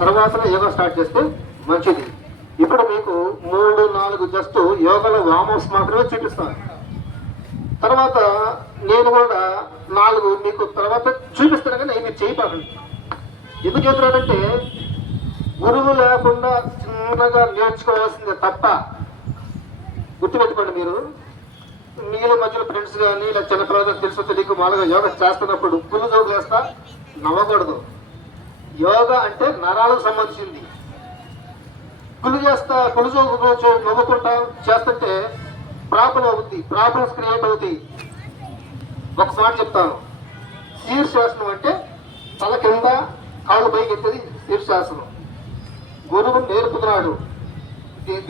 తర్వాత యోగా స్టార్ట్ చేస్తే మంచిది. ఇప్పుడు మీకు 3-4 జస్ట్ యోగాలో వామప్స్ మాత్రమే చూపిస్తాను. తర్వాత నేను కూడా 4 మీకు తర్వాత చూపిస్తాను, కానీ మీరు చేయబాకండి. ఎందుకు చెబుతున్నానంటే గురువు లేకుండా చిన్నగా నేర్చుకోవాల్సిందే తప్ప. గుర్తుపెట్టుకోండి, మీలో మధ్యలో ఫ్రెండ్స్ కానీ ఇలా చిన్న పిల్లలకు తెలుసు తెలియక మామూలుగా యోగా చేస్తున్నప్పుడు పుల్లు జోకులు వేస్తా నవ్వకూడదు. యోగా అంటే నరాలకు సంబంధించింది. పులు జోకు నవ్వుకుంటా చేస్తుంటే ప్రాబ్లమ్స్ క్రియేట్ అవుతాయి. ఒక మాట చెప్తాను, శీర్షాసనం అంటే తల కింద కాళ్ళు పైకి ఎత్తేది శీర్షాసనం. గురువు నేర్పుతున్నాడు,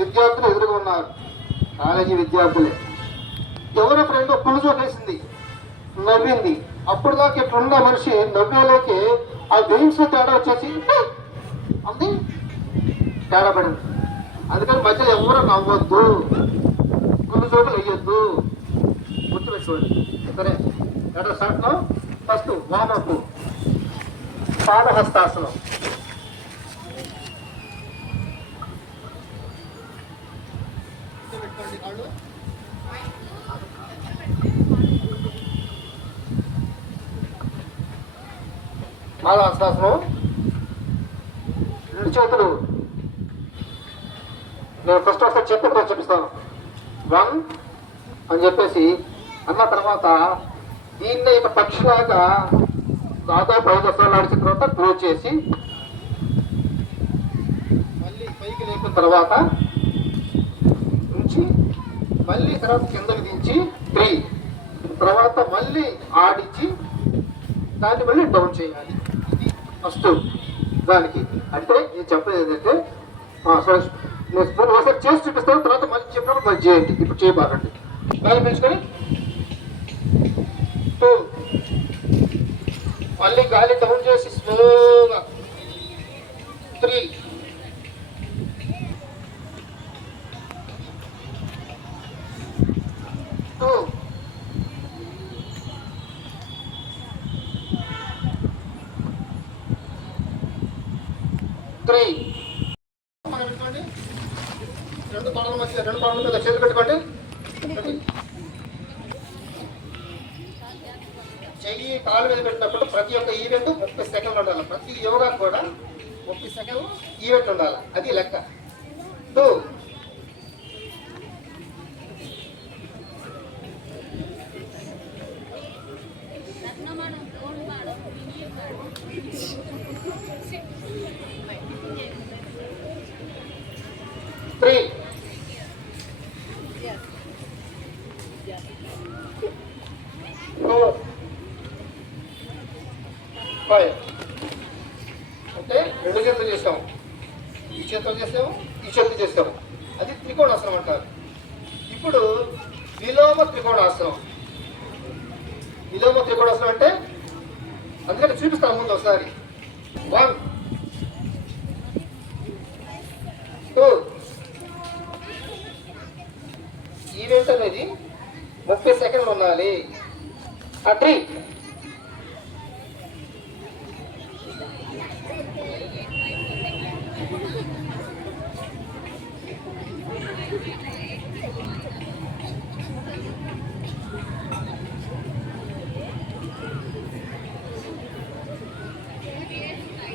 విద్యార్థులు ఎదురుగా ఉన్నారు, కాలేజీ విద్యార్థులే. ఎవరో ఫ్రెండ్ పులు జోకేసింది, నవ్వింది. అప్పుడు దాకా ఇట్లున్న మనిషి నవ్వేలోకి ఆ వెయిన్స్ తేడా వచ్చేసి అంది తేడా పడింది. అందుకని మధ్యలో ఎవరు నవ్వద్దు, పులు జోకులు వేయొద్దు, గుర్తుపెట్టుకోండి. సరే, ఎట్లా స్టార్ట్? ఫస్ట్ వామప్, పాదహస్తాసనం. పాదహస్తాసనం, 2 చేతులు. నేను ఫస్ట్ ఒకసారి చెప్పి చూపిస్తాను. 1 అని చెప్పేసి అన్న తర్వాత దీన్ని ఇక పక్షిలాగా దాదాపు 5 సార్లు నడిచిన తర్వాత క్లోజ్ చేసి మళ్ళీ పైకి లేపిన తర్వాత ఉంచి మళ్ళీ తర్వాత కిందకి దించి 3 తర్వాత మళ్ళీ ఆడించి దాన్ని మళ్ళీ డౌన్ చేయాలి. ఇది ఫస్ట్ దానికి. అంటే నేను చెప్పేది ఏంటంటే నేను ఒకసారి చేసి చూపిస్తాను, తర్వాత మళ్ళీ చెప్పినప్పుడు మళ్ళీ చేయండి. ఇప్పుడు చేయబాకండి. గాలి పెంచుకొని 2 మళ్ళీ గాలి డౌన్ చేసి స్లోగా 3 2 3 పెట్టుకోండి. 2 తొడల మీద చేతులు పెట్టుకోండి. చెయ్యి కాలు మీద పెట్టినప్పుడు ప్రతి ఒక్క ఈవెంట్ 30 సెకండ్లు ఉండాలి. ప్రతి యోగా కూడా 30 సెకండ్ ఈవెంట్ ఉండాలి. అది లెక్క. 2 3 4 5. అంటే 2 చేతులు చేసాము, ఈ చేతులు చేసాము, ఈ చేతులు చేసాము. అది త్రికోణాసనం అంటారు. ఇప్పుడు విలోమ త్రికోణాసనం. విలోమ త్రికోణాసనం అంటే అందుకని చూపిస్తాను ముందు ఒకసారి. 1 2 ఈవెంట్ అనేది 30 సెకండ్లు ఉండాలి. 3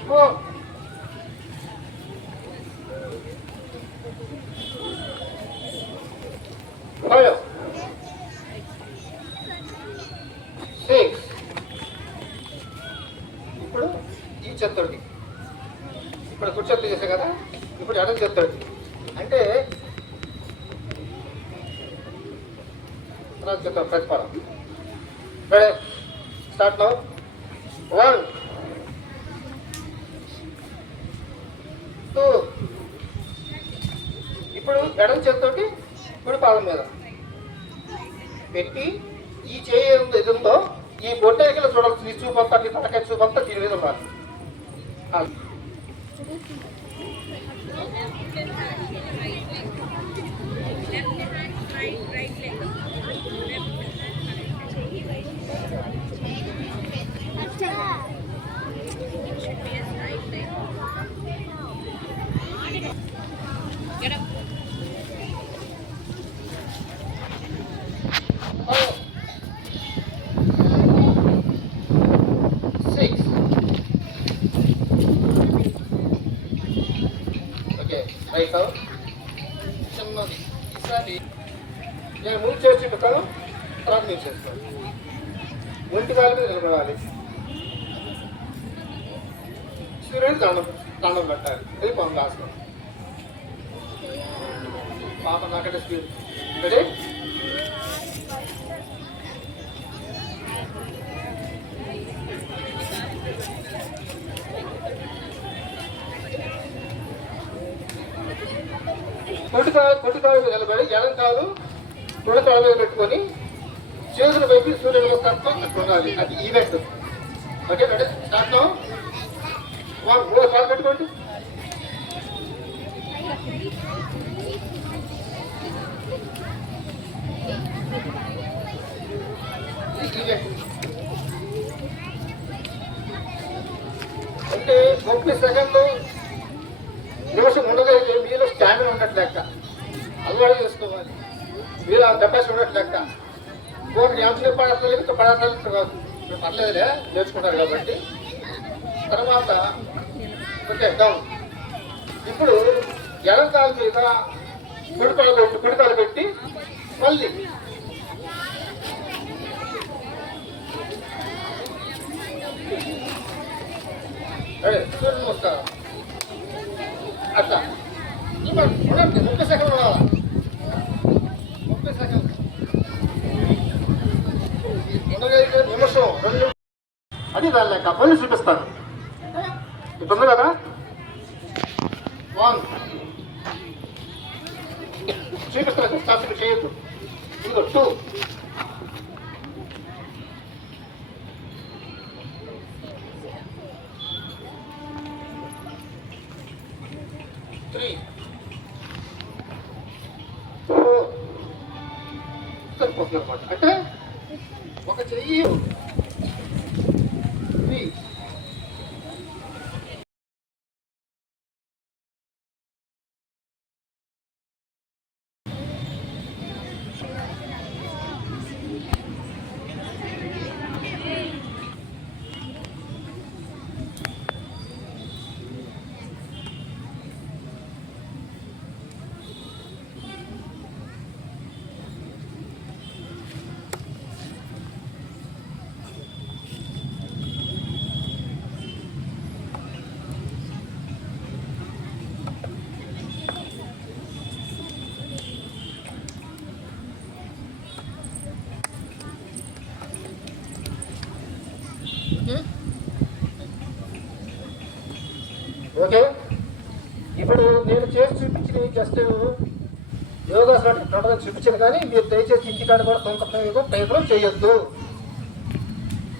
4 5 6. ఇప్పుడు ఈ చెత్తోడి, ఇప్పుడు కుడి చేతులు చేసాం కదా, ఇప్పుడు ఎడమ చెత్తోడి. అంటే ప్రతిఫలం. Ready, start now. 1 2. ఇప్పుడు ఎడమ చేతితోటి ఇప్పుడు పాదం మీద పెట్టి ఈ చేయి ఎదురుతో ఈ బొట్టేకలు చూడాల్సింది. చూపంతా తలకాయ చూపంతా దీని మీద ఉండాలి. అవుతావు చిన్నది. ఈసారి నేను ముందు చేసి చూపిస్తాను, తర్వాత నేను చేస్తాను. ఒంటి కాలు మీద నిలబడాలి, సూర్యుడు దండం పెట్టాలి. అది పొంద ఆసనం. పాప నాకంటే స్పీడ్ రెడీ. కుడి కాలు మీద నిలబడి ఎడం కాలు కుడి కాలు మీద పెట్టుకొని చేతులు వైపు సూర్య నమస్కారంతో ఉండాలి. అది ఈవెంట్. Okay ready start. కాలు పెట్టుకోండి. అంటే 30 సెకండ్లు నిమిషం ఉండగలిగితే మీలో స్టామినా ఉన్నట్టు లెక్క. అలవాటు చేసుకోవాలి. మీరు ఆ కెపాసిటీ ఉన్నట్టు లెక్క. ఇంకొకటి ఎంతసేపు పడతారు కాదు, మీరు పర్లేదులే నేర్చుకుంటారు కాబట్టి. తర్వాత ఓకే డౌన్. ఇప్పుడు ఎడం కాలు మీద కుడికాలు పెట్టి మళ్ళీ అదే సూర్య నమస్కారం. అట్లా ఉండండి. 30 సెకండ్లు రావాలి. 30 సెకండ్లు ఉండగలిగితే నిమిషం 2. అది దాని లెక్క. మళ్ళీ చూపిస్తాను. ఇప్పుడు ఉంది కదా 1 చూపిస్తాను. స్టార్ట్ చేయొద్దు. ఇదిగో 2 3 4 సరిపోతుంది అనమాట. అంటే ఒక చెయ్యి 3 ఓకే. ఇప్పుడు నేను చేసి చూపించిన జస్ట్ యోగాసనం ప్రొడక్ట్ చూపించాను, కానీ మీరు దయచేసి ఇంటికాడ కూడా సొంత ప్రయోగం చేయొద్దు.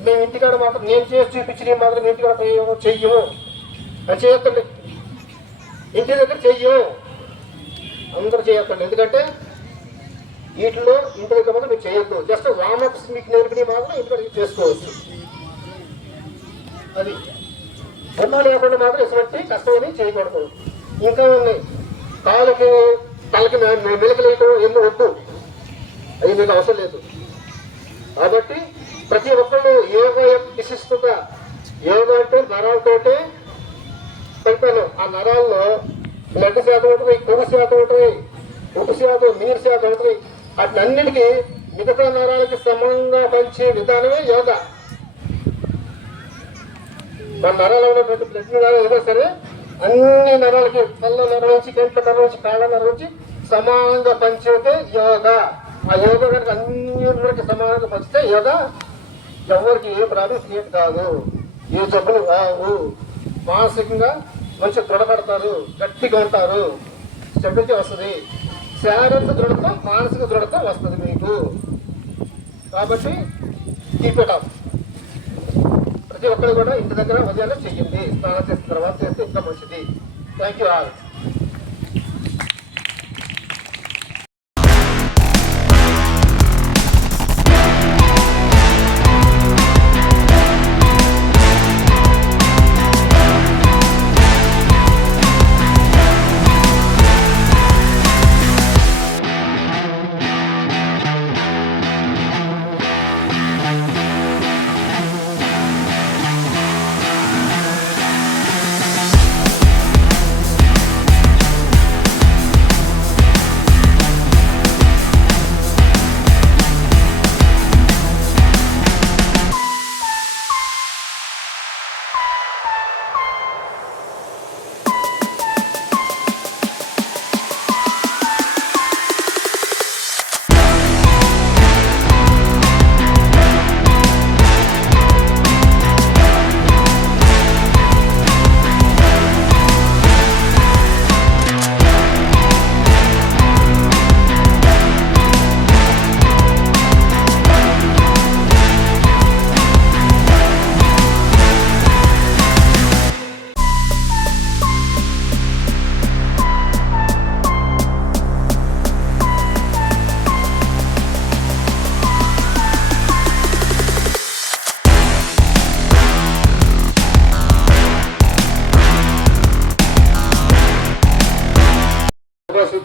మేము ఇంటికాడ మాత్రం నేను చేసి చూపించిన మాత్రం ఇంటికాడ ప్రయోగం చెయ్యము అని చేయొద్దండి. ఇంటి దగ్గర చెయ్యము, అందరూ చేయొద్దండి. ఎందుకంటే వీటిలో ఇంటి దగ్గర మాత్రం మీరు చేయొద్దు. జస్ట్ వామప్స్ మీకు నేర్పిన మాత్రం ఇంటికాడ చేసుకోవచ్చు. అది బొమ్మ లేకుండా మాత్రం ఎటువంటి కష్టమని చేయకూడదు. ఇంకా ఉన్నాయి, కాళ్ళకి తలకి మెలకలేయటం ఏమో వద్దు, అవి మీకు అవసరం లేదు. కాబట్టి ప్రతి ఒక్కళ్ళు యోగా విశిష్టత. యోగా అంటే నరాలతోటే పెడతాను. ఆ నరాల్లో బ్లడ్ శాతం ఉంటుంది, కొవ్వు శాతం ఉంటుంది, ఉప్పు శాతం, నీరు శాతం ఉంటుంది. వాటినన్నిటికీ మిగతా నరాలకి సమానంగా పంచే విధానమే యోగా. మన నరాలు ఉన్నటువంటి బ్లడ్ నరాలు ఏదో సరే అన్ని నరాలకి, కళ్ళ నరం నుంచి, కంట్ల నరం నుంచి, కాళ్ళ నరం నుంచి సమానంగా పంచేదే యోగా. ఆ యోగా కనుక అన్నిటికి సమానంగా పంచితే యోగా ఎవరికి ఏ ప్రాబ్లం క్రియేట్ కాదు, ఏ జబ్బులు రావు. మానసికంగా మంచి దృఢపడతారు, గట్టిగా ఉంటారు, స్టెబిలిటీ వస్తుంది. శారీరక దృఢత్వం, మానసిక దృఢత్వం వస్తుంది మీకు. కాబట్టి కీప్ ఇట్ అప్. ప్రతి ఒక్కరు కూడా ఇంటి దగ్గర ఉదయాన్నే చెయ్యండి. స్నానం చేసిన తర్వాత చేస్తే ఇంకా మంచిది. Thank you all.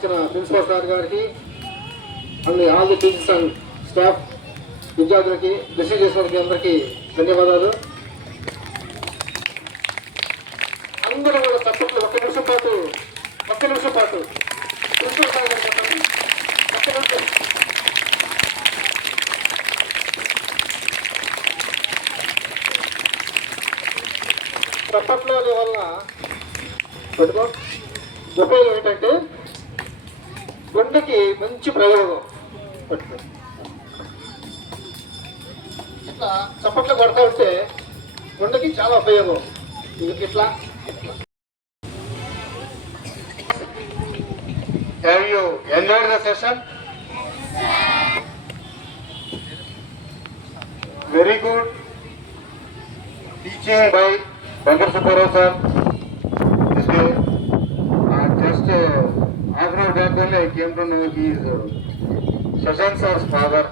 ఇచ్చిన ప్రిన్సిపల్ సార్ గారికి అన్ని all the teachers and staff విద్యార్థులకి రిసీవ్ చేసిన అందరికీ ధన్యవాదాలు. అందరూ కూడా తప్పట్లు ఒక్క నిమిషం పాటు ప్రిన్సిపల్ సార్ గారు చెప్పండి. ఒక్క నిమిషం. తప్పట్లో వల్ల ఉపయోగం ఏంటంటే గుండెకి మంచి ప్రయోగం. ఇట్లా చప్పట్లు కొడతా ఉంటే గుండెకి చాలా ఉపయోగం. ఇట్లా Have you enjoyed the session? Very good teaching by Venkata Subbarao sir. This day, just half an hour back only I came to know he is Shashank sir's father,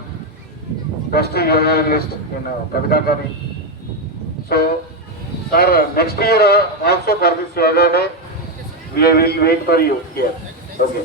best yogalist in Kavitakani. So, sir, next year also for this yoga day, we will wait for you here. Okay.